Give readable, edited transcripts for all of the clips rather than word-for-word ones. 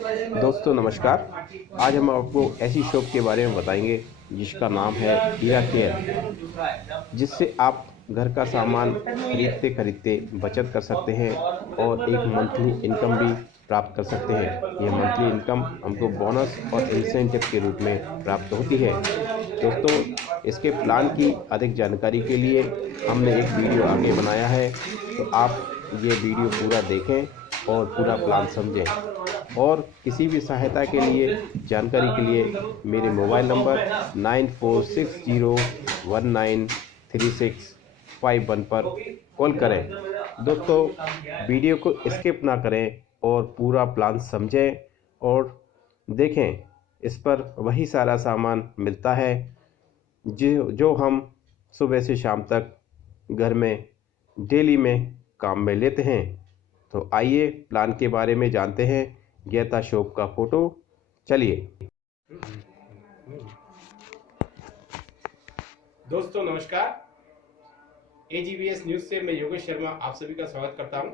दोस्तों नमस्कार। आज हम आपको ऐसी शॉप के बारे में बताएंगे जिसका नाम है हीरा केयर, जिससे आप घर का सामान खरीदते खरीदते बचत कर सकते हैं और एक मंथली इनकम भी प्राप्त कर सकते हैं। यह मंथली इनकम हमको बोनस और इंसेंटिव के रूप में प्राप्त होती है। दोस्तों, इसके प्लान की अधिक जानकारी के लिए हमने एक वीडियो आगे बनाया है, तो आप ये वीडियो पूरा देखें और पूरा प्लान समझें। और किसी भी सहायता के लिए, जानकारी के लिए मेरे मोबाइल नंबर 9460193651 पर कॉल करें। दोस्तों, वीडियो को स्किप ना करें और पूरा प्लान समझें और देखें। इस पर वही सारा सामान मिलता है जो हम सुबह से शाम तक घर में डेली में काम में लेते हैं। तो आइए प्लान के बारे में जानते हैं। गीता शॉप का फोटो, चलिए। दोस्तों नमस्कार। AGBS न्यूज़ से मैं योगेश शर्मा आप सभी का स्वागत करता हूं।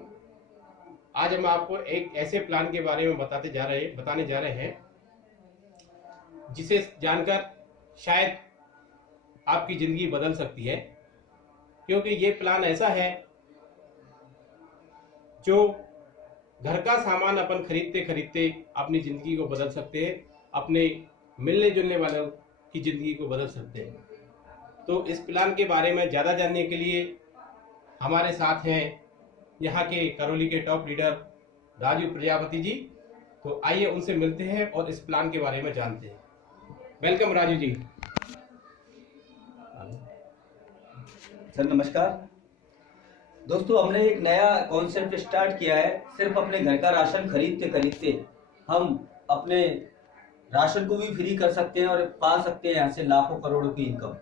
आज हम आपको एक ऐसे प्लान के बारे में बताने जा रहे हैं जिसे जानकर शायद आपकी ज़िंदगी बदल सकती है, क्योंकि ये प्लान ऐसा है जो घर का सामान अपन खरीदते खरीदते अपनी ज़िंदगी को बदल सकते हैं, अपने मिलने जुलने वालों की ज़िंदगी को बदल सकते हैं। तो इस प्लान के बारे में ज़्यादा जानने के लिए हमारे साथ हैं यहाँ के करौली के टॉप लीडर राजू प्रजापति जी। तो आइए उनसे मिलते हैं और इस प्लान के बारे में जानते हैं। वेलकम राजू जी। सर नमस्कार। दोस्तों, हमने एक नया कॉन्सेप्ट स्टार्ट किया है। सिर्फ अपने घर का राशन खरीदते खरीदते हम अपने राशन को भी फ्री कर सकते हैं और पा सकते हैं यहाँ से लाखों करोड़ों की इनकम।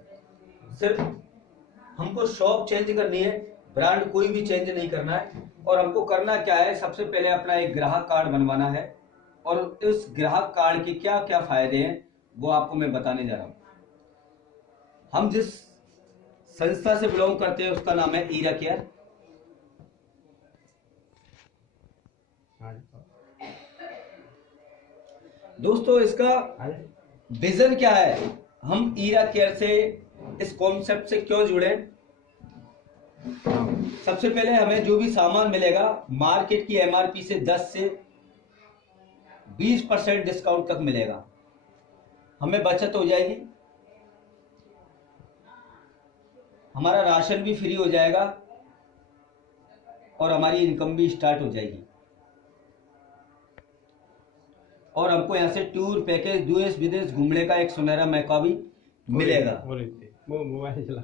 सिर्फ हमको शॉप चेंज करनी है, ब्रांड कोई भी चेंज नहीं करना है। और हमको करना क्या है, सबसे पहले अपना एक ग्राहक कार्ड बनवाना है और उस ग्राहक कार्ड के क्या क्या फायदे हैं वो आपको मैं बताने जा रहा हूँ। हम जिस संस्था से बिलोंग करते हैं उसका नाम है हीरा केयर। दोस्तों, इसका विजन क्या है, हम हीरा केयर से इस कॉन्सेप्ट से क्यों जुड़े। सबसे पहले हमें जो भी सामान मिलेगा मार्केट की MRP से 10 से 20% डिस्काउंट तक मिलेगा। हमें बचत हो जाएगी, हमारा राशन भी फ्री हो जाएगा और हमारी इनकम भी स्टार्ट हो जाएगी। और हमको यहाँ से टूर पैकेज देश विदेश घूमने का एक सुनहरा मौका भी मिलेगा। मोबाइल चला।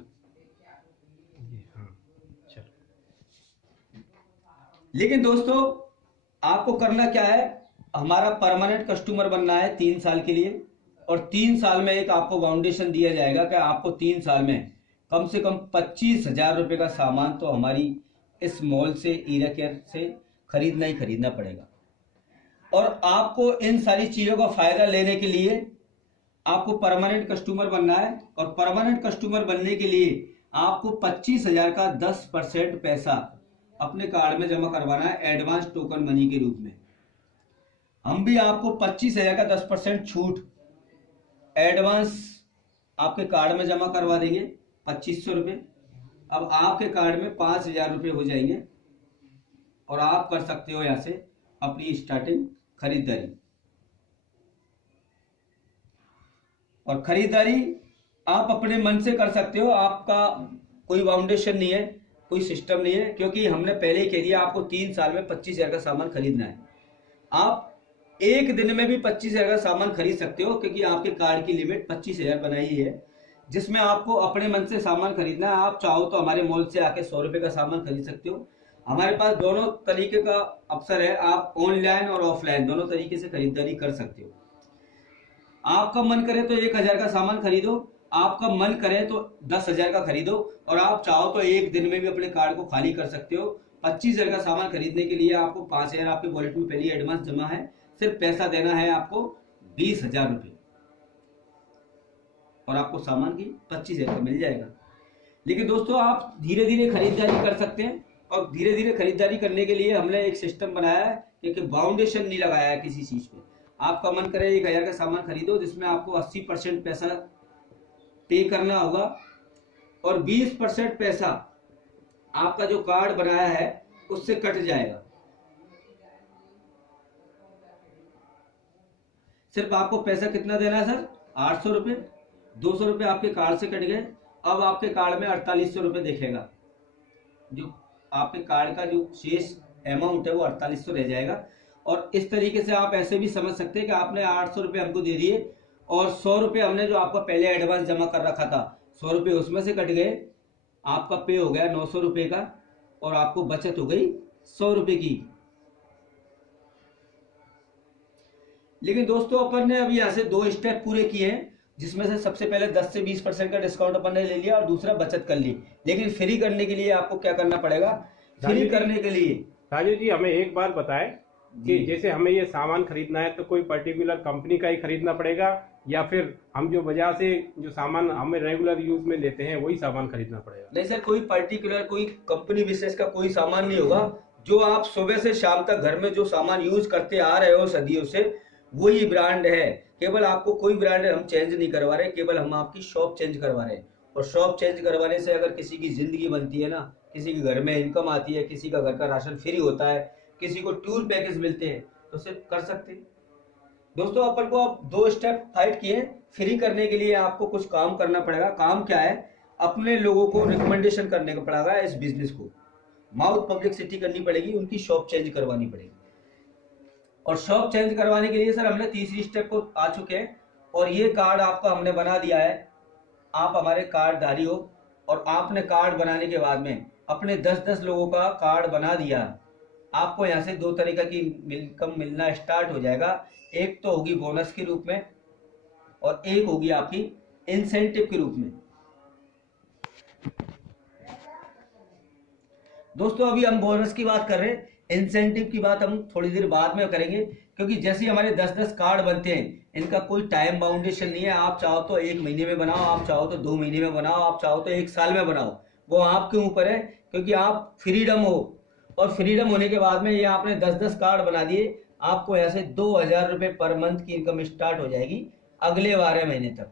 लेकिन दोस्तों, आपको करना क्या है, हमारा परमानेंट कस्टमर बनना है 3 साल के लिए। और 3 साल में एक आपको फाउंडेशन दिया जाएगा कि आपको 3 साल में कम से कम 25,000 रुपए का सामान तो हमारी इस मॉल से, हीरा केयर से खरीदना ही खरीदना पड़ेगा। और आपको इन सारी चीजों का फायदा लेने के लिए आपको परमानेंट कस्टमर बनना है। और परमानेंट कस्टमर बनने के लिए आपको 25,000 का 10% पैसा अपने कार्ड में जमा करवाना है एडवांस टोकन मनी के रूप में। हम भी आपको 25,000 का 10% छूट एडवांस आपके कार्ड में जमा करवा देंगे, 2500 रुपये। अब आपके कार्ड में 5,000 रुपये हो जाएंगे और आप कर सकते हो यहाँ से अपनी स्टार्टिंग खरीदारी। और खरीदारी आप अपने मन से कर सकते हो, आपका कोई फाउंडेशन नहीं है, कोई सिस्टम नहीं है, क्योंकि हमने पहले ही कह दिया आपको 3 साल में 25,000 का सामान खरीदना है। आप एक दिन में भी 25,000 का सामान खरीद सकते हो, क्योंकि आपके कार्ड की लिमिट 25,000 बनाई है, जिसमें आपको अपने मन से सामान खरीदना है। आप चाहो तो हमारे मॉल से आके 100 रुपए का सामान खरीद सकते हो। हमारे पास दोनों तरीके का अवसर है, आप ऑनलाइन और ऑफलाइन दोनों तरीके से खरीदारी कर सकते हो। आपका मन करे तो 1,000 का सामान खरीदो, आपका मन करे तो 10,000 का खरीदो, और आप चाहो तो एक दिन में भी अपने कार्ड को खाली कर सकते हो। 25,000 का सामान खरीदने के लिए आपको 5,000 आपके वॉलेट में पहले एडवांस जमा है, सिर्फ पैसा देना है आपको 20,000 रुपये और आपको सामान की 25,000 का मिल जाएगा। लेकिन दोस्तों, आप धीरे धीरे खरीदारी कर सकते हैं। और धीरे धीरे खरीदारी करने के लिए हमने एक सिस्टम बनाया है, क्योंकि फाउंडेशन नहीं लगाया है किसी चीज पे। आपका मन करे 1000 का सामान खरीदो जिसमें आपको 80% पैसा पे करना होगा और 20% पैसा आपका जो कार्ड बनाया है उससे कट जाएगा। सिर्फ आपको पैसा कितना देना है सर? 800 रुपये। 200 रुपये आपके कार्ड से कट गए। अब आपके कार्ड में 4800 रुपये दिखेगा। जो आपके कार्ड का जो शेष अमाउंट है वो 4800 रह जाएगा। और इस तरीके से आप ऐसे भी समझ सकते हैं कि आपने 800 रुपये हमको दे दिए और 100 रुपये हमने जो आपका पहले एडवांस जमा कर रखा था 100 रुपये उसमें से कट गए, आपका पे हो गया 900 रुपये का और आपको बचत हो गई 100 रुपये की। लेकिन दोस्तों अपन ने अभी यहाँ से 2 स्टेप पूरे किए हैं, जिसमें से सबसे पहले 10 से 20% का डिस्काउंट अपन ने ले लिया और दूसरा बचत कर ली। लेकिन फ्री करने के लिए आपको क्या करना पड़ेगा? फ्री करने के लिए राजू जी हमें एक बार बताएं कि जैसे हमें ये सामान खरीदना है तो कोई पर्टिकुलर कंपनी का ही खरीदना पड़ेगा या फिर हम जो बाजार से जो सामान हमें रेगुलर यूज में लेते हैं वही सामान खरीदना पड़ेगा? नहीं सर, कोई पर्टिकुलर कोई कंपनी विशेष का कोई सामान नहीं होगा। जो आप सुबह से शाम तक घर में जो सामान यूज करते आ रहे हो सदियों से वही ब्रांड है। केवल आपको कोई ब्रांड हम चेंज नहीं करवा रहे, केवल हम आपकी शॉप चेंज करवा रहे हैं। और शॉप चेंज करवाने से अगर किसी की जिंदगी बनती है ना, किसी के घर में इनकम आती है, किसी का घर का राशन फ्री होता है, किसी को टूर पैकेज मिलते हैं, तो सिर्फ कर सकते हैं। दोस्तों अपन को अब 2 स्टेप फाइट किए। फ्री करने के लिए आपको कुछ काम करना पड़ेगा। काम क्या है? अपने लोगों को रिकमेंडेशन करने का पड़ेगा, इस बिजनेस को माउथ पब्लिसिटी करनी पड़ेगी, उनकी शॉप चेंज करवानी पड़ेगी। और शॉप चेंज करवाने के लिए सर हमने तीसरी स्टेप को आ चुके हैं और ये कार्ड आपका हमने बना दिया है। आप हमारे कार्डधारी हो और आपने कार्ड बनाने के बाद में अपने 10-10 लोगों का कार्ड बना दिया। आपको यहाँ से 2 तरीके की इनकम मिलना स्टार्ट हो जाएगा। एक तो होगी बोनस के रूप में और एक होगी आपकी इंसेंटिव के रूप में। दोस्तों अभी हम बोनस की बात कर रहे हैं, इंसेंटिव की बात हम थोड़ी देर बाद में करेंगे, क्योंकि जैसे हमारे 10-10 कार्ड बनते हैं इनका कोई टाइम बाउंडेशन नहीं है। आप चाहो तो 1 महीने में बनाओ, आप चाहो तो 2 महीने में बनाओ, आप चाहो तो 1 साल में बनाओ, वो आपके ऊपर है। क्योंकि आप फ्रीडम हो और फ्रीडम होने के बाद में ये आपने 10-10 कार्ड बना दिए, आपको ऐसे 2000 रुपये पर मंथ की इनकम स्टार्ट हो जाएगी अगले 12 महीने तक।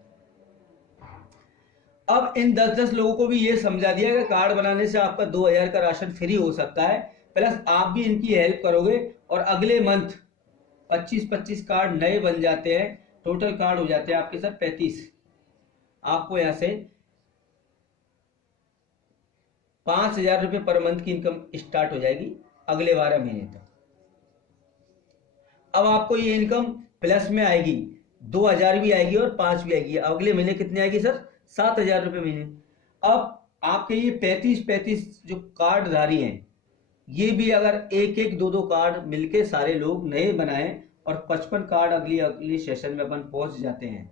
अब इन 10-10 लोगों को भी ये समझा दिया कि कार्ड बनाने से आपका 2000 का राशन फ्री हो सकता है, प्लस आप भी इनकी हेल्प करोगे और अगले मंथ 25-25 कार्ड नए बन जाते हैं। टोटल कार्ड हो जाते हैं आपके साथ 35। आपको यहां से 5000 रुपये पर मंथ की इनकम स्टार्ट हो जाएगी अगले 12 महीने तक। अब आपको ये इनकम प्लस में आएगी, 2000 भी आएगी और 5 भी आएगी। अगले महीने कितने आएगी सर? 7000 रुपये महीने। अब आपके ये 35 जो कार्डधारी हैं, ये भी अगर 1-1, 2-2 कार्ड मिलके सारे लोग नए बनाएं और 55 कार्ड अगली सेशन में अपन पहुंच जाते हैं।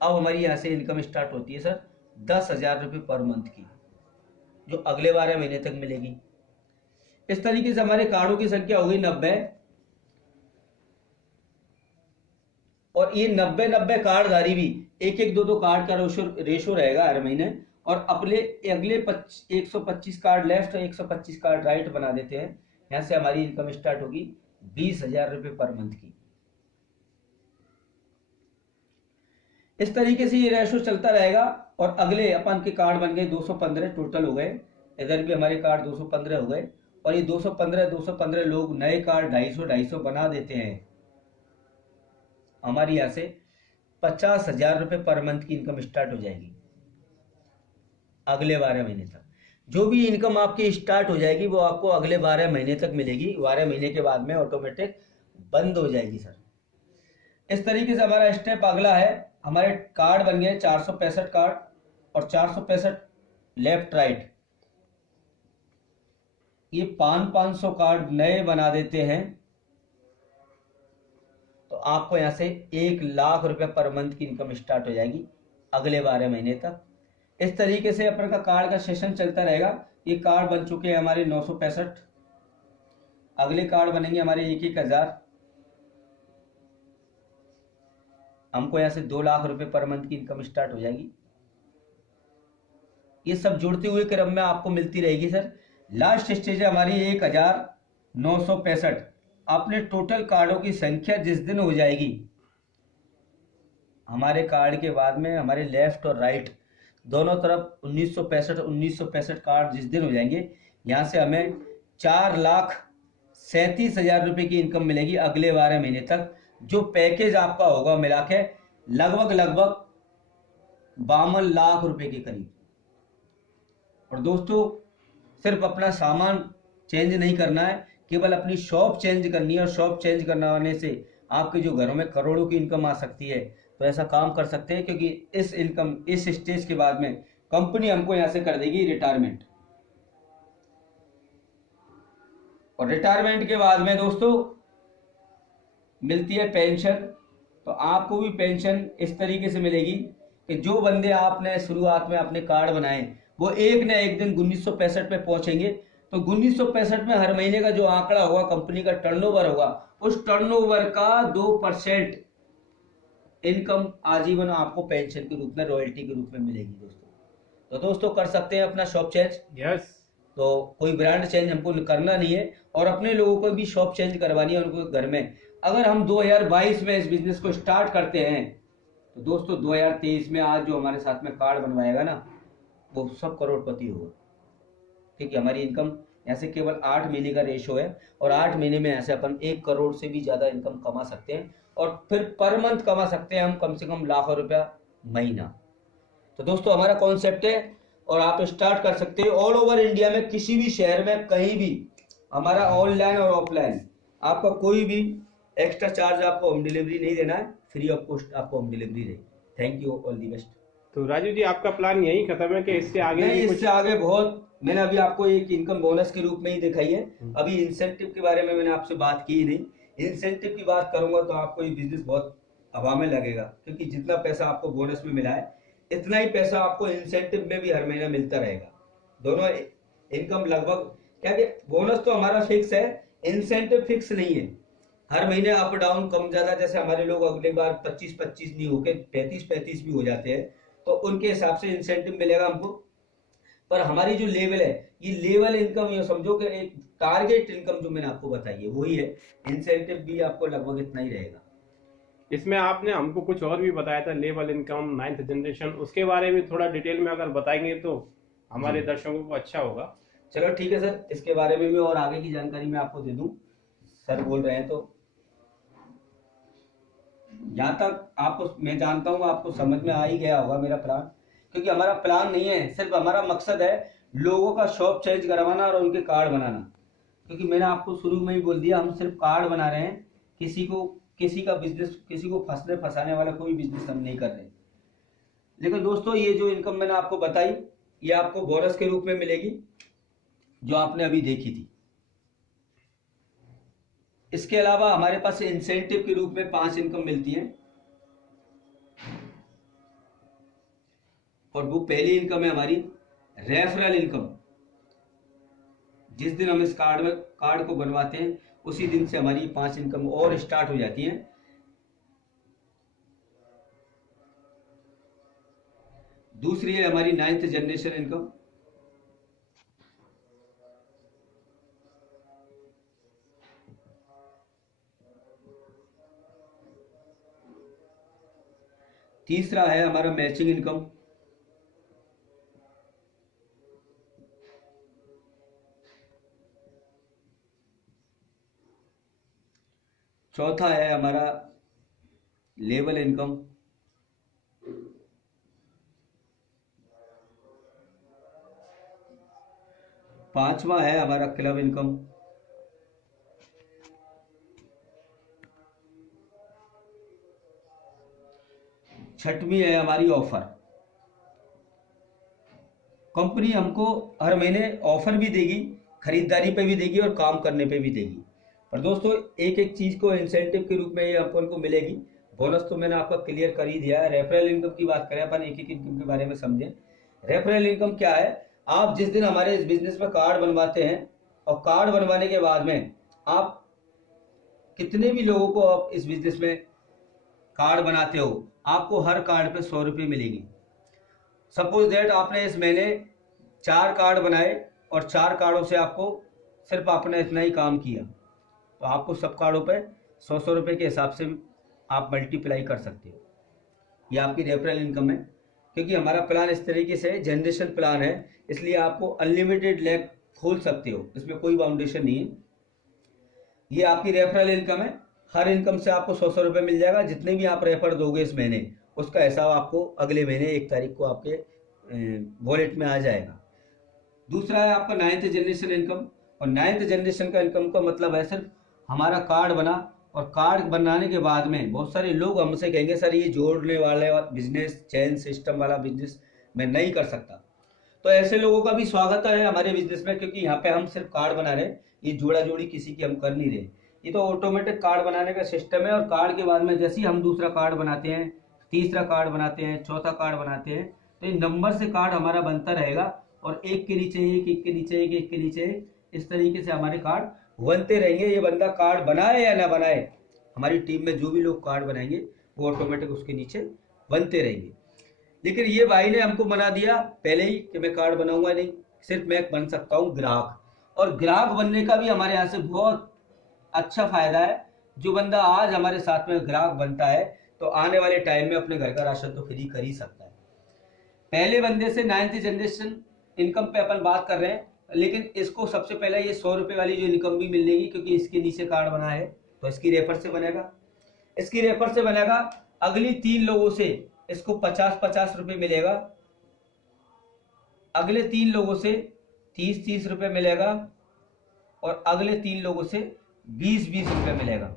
अब हमारी यहां से इनकम स्टार्ट होती है सर 10,000 रुपये पर मंथ की, जो अगले 12 महीने तक मिलेगी। इस तरीके से हमारे कार्डों की संख्या हो गई 90 और ये 90 कार्डधारी भी 1-1, 2-2 कार्ड का रेशो रहेगा हर महीने। और अगले 125 कार्ड लेफ्ट और 125 कार्ड राइट बना देते हैं। यहां से हमारी इनकम स्टार्ट होगी 20,000 रुपये पर मंथ की। इस तरीके से ये रेशो चलता रहेगा और अगले अपन के कार्ड बन गए 215 टोटल हो गए। इधर भी हमारे कार्ड 215 हो गए और ये 215 लोग नए कार्ड 250 बना देते हैं। हमारी यहां से 50,000 रुपये पर मंथ की इनकम स्टार्ट हो जाएगी अगले 12 महीने तक। जो भी इनकम आपकी स्टार्ट हो जाएगी वो आपको अगले 12 महीने तक मिलेगी। 12 महीने के बाद में ऑटोमेटिक बंद हो जाएगी सर। इस तरीके से हमारा स्टेप अगला है। हमारे कार्ड बन गए 465 कार्ड और 465 लेफ्ट राइट, ये 500 कार्ड नए बना देते हैं। तो आपको यहां से 1 लाख रुपए पर मंथ की इनकम स्टार्ट हो जाएगी अगले 12 महीने तक। इस तरीके से अपन का कार्ड का सेशन चलता रहेगा। ये कार्ड बन चुके हैं हमारे 965, अगले कार्ड बनेंगे हमारे 1-1000। हमको यहां से 2 लाख रुपए पर मंथ की इनकम स्टार्ट हो जाएगी। ये सब जुड़ते हुए क्रम में आपको मिलती रहेगी सर। लास्ट स्टेज है हमारी 1965। आपने टोटल कार्डों की संख्या जिस दिन हो जाएगी, हमारे कार्ड के बाद में हमारे लेफ्ट और राइट दोनों तरफ 1965 कार्ड जिस दिन हो जाएंगे, यहाँ से हमें 4,37,000 रुपये की इनकम मिलेगी अगले 12 महीने तक। जो पैकेज आपका होगा मिला के लगभग 52 लाख रुपए के करीब। और दोस्तों सिर्फ अपना सामान चेंज नहीं करना है, केवल अपनी शॉप चेंज करनी है, और शॉप चेंज करवाने से आपके जो घरों में करोड़ों की इनकम आ सकती है। तो ऐसा काम कर सकते हैं, क्योंकि इस स्टेज के बाद में कंपनी हमको यहाँ से कर देगी रिटायरमेंट। और रिटायरमेंट के बाद में दोस्तों मिलती है पेंशन। तो आपको भी पेंशन इस तरीके से मिलेगी कि जो बंदे आपने शुरुआत में अपने कार्ड बनाए वो एक न एक दिन 1965 पे पहुंचेंगे। तो 1965 में हर महीने का जो आंकड़ा होगा, कंपनी का टर्नओवर होगा, उस टर्नओवर का 2% इनकम आजीवन आपको पेंशन के रूप में, रॉयल्टी के रूप में मिलेगी दोस्तों। तो दोस्तों कर सकते हैं अपना शॉप चेंज। यस। तो कोई ब्रांड चेंज हमको करना नहीं है, और अपने लोगों को भी शॉप चेंज करवानी है उनको घर में। अगर हम 2022 में इस बिजनेस को स्टार्ट करते हैं तो दोस्तों 2023 में आज जो हमारे साथ में कार्ड बनवाएगा ना, वो सब करोड़पति होगा। ठीक है, हमारी इनकम यहाँ से केवल 8 महीने का रेशो है, और 8 महीने में ऐसे अपन 1 करोड़ से भी ज्यादा इनकम कमा सकते हैं, और फिर पर मंथ कमा सकते हैं हम कम से कम लाखों रुपया महीना। तो दोस्तों हमारा कॉन्सेप्ट है, और आप स्टार्ट कर सकते हैं ऑल ओवर इंडिया में, किसी भी शहर में कहीं भी। हमारा ऑनलाइन और ऑफलाइन, आपका कोई भी एक्स्ट्रा चार्ज आपको होम डिलीवरी नहीं देना है, फ्री ऑफ कॉस्ट आपको होम डिलीवरी रहेगी। Thank you, all the best. तो राजू जी आपका प्लान यही खत्म है कि इससे आगे नहीं, भी कुछ? इससे आगे बहुत, मैंने अभी आपको एक इनकम बोनस के रूप में ही दिखाई है। अभी इंसेंटिव के बारे में मैंने आपसे बात की ही नहीं। इंसेंटिव की बात करूंगा तो आपको ये बिजनेस बहुत हवा में लगेगा, क्योंकि जितना पैसा आपको बोनस में मिला है इतना ही पैसा आपको इंसेंटिव में भी हर महीना मिलता रहेगा। दोनों इनकम लगभग, क्या कि बोनस तो हमारा फिक्स है, इंसेंटिव फिक्स नहीं है। हर महीने अप डाउन कम ज्यादा, जैसे हमारे लोग अगली बार 25-25 नहीं होके 35-35 भी हो जाते हैं, तो उनके हिसाब से इंसेंटिव मिलेगा हमको। पर हमारी जो लेवल है, ये लेवल इनकम, ये समझो कि एक टारगेट इनकम जो मैंने आपको बताई है वही है। इंसेंटिव भी आपको लगभग इतना ही रहेगा। इसमें आपने हमको कुछ और भी बताया था, लेवल इनकम, 9th जनरेशन, उसके बारे में थोड़ा डिटेल में अगर बताएंगे तो हमारे दर्शकों को अच्छा होगा। चलो ठीक है सर, इसके बारे में भी और आगे की जानकारी मैं आपको दे दूं। सर बोल रहे हैं तो जहां तक आपको, मैं जानता हूँ आपको समझ में आ ही गया होगा मेरा प्लान, क्योंकि हमारा प्लान नहीं है, सिर्फ हमारा मकसद है लोगों का शॉप चेंज करवाना और उनके कार्ड बनाना। क्योंकि मैंने आपको शुरू में ही बोल दिया, हम सिर्फ कार्ड बना रहे हैं, किसी का बिजनेस, किसी को फंसाने वाला कोई बिजनेस हम नहीं कर रहे। लेकिन दोस्तों ये जो इनकम मैंने आपको बताई, ये आपको बोनस के रूप में मिलेगी, जो आपने अभी देखी थी। इसके अलावा हमारे पास इंसेंटिव के रूप में 5 इनकम मिलती है, और वो पहली इनकम है हमारी रेफरल इनकम। जिस दिन हम इस कार्ड को बनवाते हैं उसी दिन से हमारी 5 इनकम और स्टार्ट हो जाती है। दूसरी है हमारी 9th जनरेशन इनकम। तीसरा है हमारा मैचिंग इनकम। चौथा है हमारा लेवल इनकम। पांचवा है हमारा क्लब इनकम। छठवीं है हमारी ऑफर। कंपनी हमको हर महीने ऑफर भी देगी, खरीदारी पे भी देगी और काम करने पे भी देगी। पर दोस्तों एक एक चीज को इंसेंटिव के रूप में ये अपन को मिलेगी। बोनस तो मैंने आपको क्लियर कर ही दिया है। रेफरल इनकम की बात करें अपन, एक एक इनकम के बारे में समझें। रेफरल इनकम क्या है? आप जिस दिन हमारे इस बिजनेस में कार्ड बनवाते हैं, और कार्ड बनवाने के बाद में आप कितने भी लोगों को आप इस बिजनेस में कार्ड बनाते हो, आपको हर कार्ड पे 100 रुपये मिलेगी। सपोज दैट आपने इस महीने 4 कार्ड बनाए, और 4 कार्डों से आपको सिर्फ आपने इतना ही काम किया, तो आपको सब कार्डों पे 100 रुपये के हिसाब से आप मल्टीप्लाई कर सकते हो। ये आपकी रेफरल इनकम है, क्योंकि हमारा प्लान इस तरीके से है, जनरेशन प्लान है, इसलिए आपको अनलिमिटेड लैब खोल सकते हो, इसमें कोई बाउंडेशन नहीं है। ये आपकी रेफरल इनकम है, हर इनकम से आपको 100 रुपये मिल जाएगा। जितने भी आप रेफर दोगे इस महीने, उसका हिसाब आपको अगले महीने 1 तारीख को आपके वॉलेट में आ जाएगा। दूसरा है आपका 9th जनरेशन इनकम, और 9th जनरेशन का इनकम का मतलब है सिर्फ हमारा कार्ड बना, और कार्ड बनाने के बाद में बहुत सारे लोग हमसे कहेंगे सर ये जोड़ने वाले बिजनेस, चेन सिस्टम वाला बिजनेस मैं नहीं कर सकता। तो ऐसे लोगों का भी स्वागत है हमारे बिजनेस में, क्योंकि यहाँ पे हम सिर्फ कार्ड बना रहे हैं, ये जोड़ा जोड़ी किसी की हम कर नहीं रहे। ये तो ऑटोमेटिक कार्ड बनाने का सिस्टम है, और कार्ड के बाद में जैसे ही हम दूसरा कार्ड बनाते हैं, तीसरा कार्ड बनाते हैं, चौथा कार्ड बनाते हैं, तो ये नंबर से कार्ड हमारा बनता रहेगा, और एक के नीचे एक, एक के नीचे एक, एक के नीचे एक, इस तरीके से हमारे कार्ड बनते रहेंगे। ये बंदा कार्ड बनाए या ना बनाए, हमारी टीम में जो भी लोग कार्ड बनाएंगे वो ऑटोमेटिक उसके नीचे बनते रहेंगे। लेकिन ये भाई ने हमको बना दिया पहले ही कि मैं कार्ड बनाऊंगा नहीं, सिर्फ मैं बन सकता हूँ ग्राहक। और ग्राहक बनने का भी हमारे यहाँ से बहुत अच्छा फायदा है। जो बंदा आज हमारे साथ में ग्राहक बनता है तो आने वाले टाइम में अपने घर का राशन तो फ्री कर ही सकता है। पहले बंदे से 9th जनरेशन इनकम पे अपन बात कर रहे हैं, लेकिन इसको सबसे पहले ये 100 रुपये वाली जो इनकम भी मिलेगी, क्योंकि इसके नीचे कार्ड बना है, तो इसकी रेफर से बनेगा। इसकी रेफर से बनेगा, अगली 3 लोगों से इसको 50-50 रुपये मिलेगा, अगले 3 लोगों से 30-30 रुपये मिलेगा, और अगले 3 लोगों से 20-20 रुपये मिलेगा।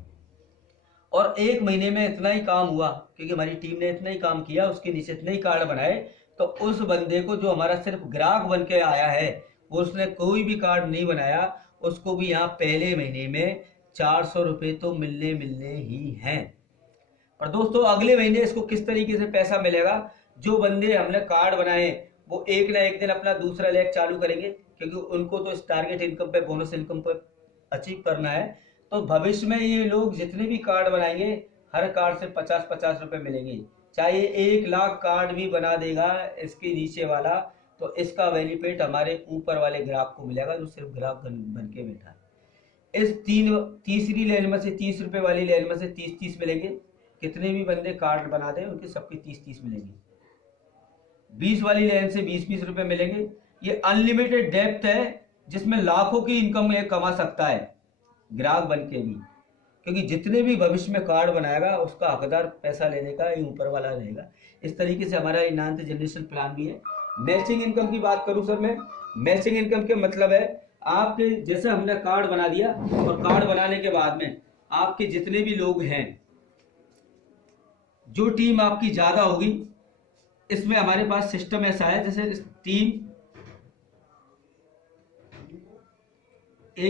और 1 महीने में इतना ही काम हुआ, क्योंकि हमारी टीम ने इतना ही काम किया, उसके नीचे इतने ही कार्ड बनाए, तो उस बंदे को जो हमारा सिर्फ ग्राहक बन के आया है, उसने कोई भी कार्ड नहीं बनाया, उसको भी यहाँ पहले महीने में 400 रुपये तो मिलने ही हैं। पर दोस्तों अगले महीने इसको किस तरीके से पैसा मिलेगा, जो बंदे हमने कार्ड बनाए वो एक ना एक दिन अपना दूसरा लेग चालू करेंगे, क्योंकि उनको तो इस टारगेट इनकम पे, बोनस इनकम पे अचीव करना है। तो भविष्य में ये लोग जितने भी कार्ड बनाएंगे, हर कार्ड से 50-50 रुपये मिलेंगे। चाहे 1 लाख कार्ड भी बना देगा इसके नीचे वाला, तो इसका बेनिफिट हमारे ऊपर वाले ग्राहक को मिलेगा, जो सिर्फ ग्राहक बन के बैठा है। इस तीसरी लाइन में से 30 रुपये वाली लाइन में से 30-30 मिलेंगे। कितने भी बंदे कार्ड बना दे उनके सबके 30-30 मिलेंगे। 20 वाली लाइन से 20-20 रुपये मिलेंगे। ये अनलिमिटेड डेप्थ है, जिसमें लाखों की इनकम ये कमा सकता है ग्राहक बन के भी, क्योंकि जितने भी भविष्य में कार्ड बनाएगा उसका हकदार पैसा लेने का ये ऊपर वाला रहेगा। इस तरीके से हमारा 9th जनरेशन प्लान भी है। मैचिंग इनकम की बात करूं सर मैं, मैचिंग इनकम के मतलब है आपके, जैसे हमने कार्ड बना दिया, और कार्ड बनाने के बाद में आपके जितने भी लोग हैं, जो टीम आपकी ज्यादा होगी, इसमें हमारे पास सिस्टम ऐसा है, जैसे टीम ए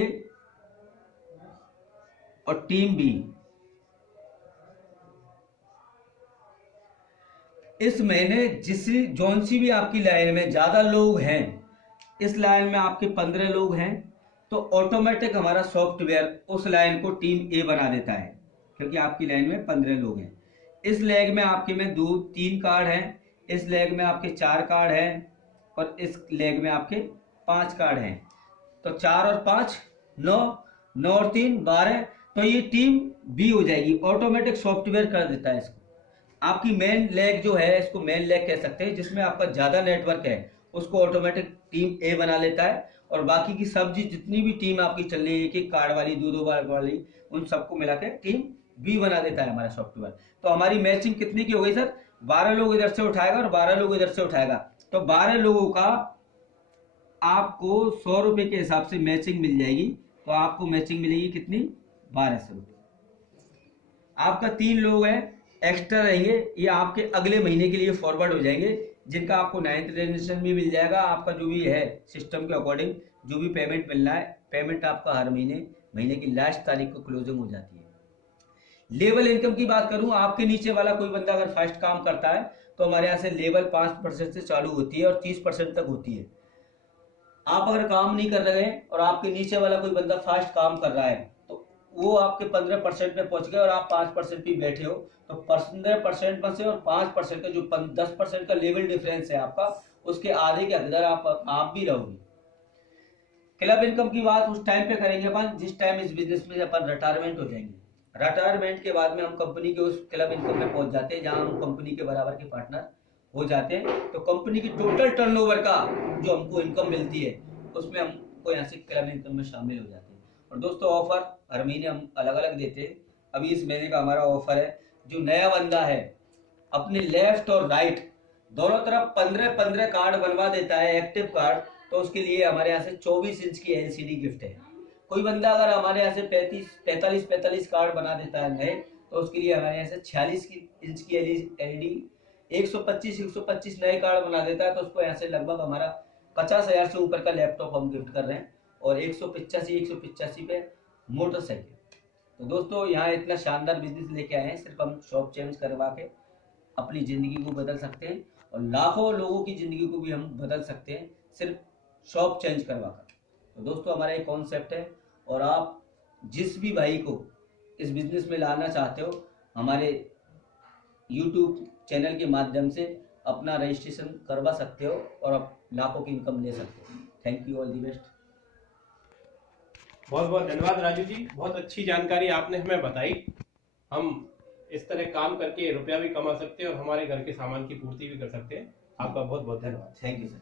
और टीम बी, इस महीने जौन सी भी आपकी लाइन में ज्यादा लोग हैं, इस लाइन में आपके 15 लोग हैं, तो ऑटोमेटिक हमारा सॉफ्टवेयर उस लाइन को टीम ए बना देता है, क्योंकि आपकी लाइन में 15 लोग हैं। इस लेग में आपके में 2-3 कार्ड हैं, इस लेग में आपके 4 कार्ड हैं, और इस लेग में आपके 5 कार्ड हैं। तो 4 और 5 9, 9 और 3 12, तो ये टीम बी हो जाएगी। ऑटोमेटिक सॉफ्टवेयर कर देता है इसको। आपकी मेन लेग जो है, इसको मेन लेग कह सकते हैं, जिसमें आपका ज्यादा नेटवर्क है, उसको ऑटोमेटिक टीम ए बना लेता है, और बाकी की सब्जी जितनी भी टीम आपकी चल रही है, एक कार्ड वाली, 2-2 कार्ड वाली, उन सबको मिला के टीम बी बना देता है हमारा सॉफ्टवेयर। तो हमारी मैचिंग कितनी की हो गई सर? 12 लोग इधर से उठाएगा और 12 लोग इधर से उठाएगा, तो 12 लोगों का आपको 100 रुपए के हिसाब से मैचिंग मिल जाएगी। तो आपको मैचिंग मिलेगी कितनी? 1200 रुपये। आपका 3 लोग हैं एक्स्ट्रा रहेंगे, ये आपके अगले महीने के लिए फॉरवर्ड हो जाएंगे, जिनका आपको 9th जनरेशन भी मिल जाएगा। आपका जो भी है सिस्टम के अकॉर्डिंग जो भी पेमेंट मिलना है, पेमेंट आपका हर महीने की लास्ट तारीख को क्लोजिंग हो जाती है। लेवल इनकम की बात करूं, आपके नीचे वाला कोई बंदा अगर फर्स्ट काम करता है तो हमारे यहाँ से लेवल 5% से चालू होती है और 30% तक होती है। आप अगर काम नहीं कर रहे हैं और आपके नीचे वाला कोई बंदा फास्ट काम कर रहा है, तो वो आपके 15% पे पहुंच गए और आप 5% पे बैठे हो, तो 15% में से और 5% का जो 10% का लेवल डिफरेंस है आपका, उसके आधे के हकदार आप भी रहोगे। क्लब इनकम की बात उस टाइम पे करेंगे अपन जिस टाइम इस बिजनेस में अपन रिटायरमेंट हो जाएंगे। रिटायरमेंट के बाद में हम कंपनी के उस क्लब इनकम में पहुंच जाते हैं जहां हम कंपनी के बराबर के पार्टनर हो जाते हैं। तो कंपनी की टोटल टर्नओवर का जो हमको इनकम मिलती है उसमें हमको यहाँ से क्लब इनकम में शामिल हो जाते हैं। और दोस्तों ऑफर हर महीने हम अलग अलग देते हैं। अभी इस महीने का हमारा ऑफर है, जो नया बंदा है अपने लेफ्ट और राइट दोनों तरफ 15-15 कार्ड बनवा देता है एक्टिव कार्ड, तो उसके लिए हमारे यहाँ से 24 इंच की एलसीडी गिफ्ट है। कोई बंदा अगर हमारे यहाँ से 45 कार्ड बना देता है नए, तो उसके लिए हमारे यहाँ से 46 इंच की एलईडी 125 नए कार्ड बना देता है, तो उसको यहाँ से लगभग हमारा 50,000 से ऊपर का लैपटॉप हम गिफ्ट कर रहे हैं और 185 पे मोटरसाइकिल। तो दोस्तों यहाँ इतना शानदार बिजनेस लेके आए हैं, सिर्फ हम शॉप चेंज करवा के अपनी जिंदगी को बदल सकते हैं और लाखों लोगों की जिंदगी को भी हम बदल सकते हैं सिर्फ शॉप चेंज करवा कर। तो दोस्तों हमारा एक कॉन्सेप्ट है और आप जिस भी भाई को इस बिजनेस में लाना चाहते हो हमारे YouTube चैनल के माध्यम से अपना रजिस्ट्रेशन करवा सकते हो और आप लाखों की इनकम ले सकते हो। Thank you, all the best. बहुत बहुत धन्यवाद राजू जी, बहुत अच्छी जानकारी आपने हमें बताई। हम इस तरह काम करके रुपया भी कमा सकते हैं और हमारे घर के सामान की पूर्ति भी कर सकते हैं। आपका बहुत बहुत धन्यवाद। Thank you sir.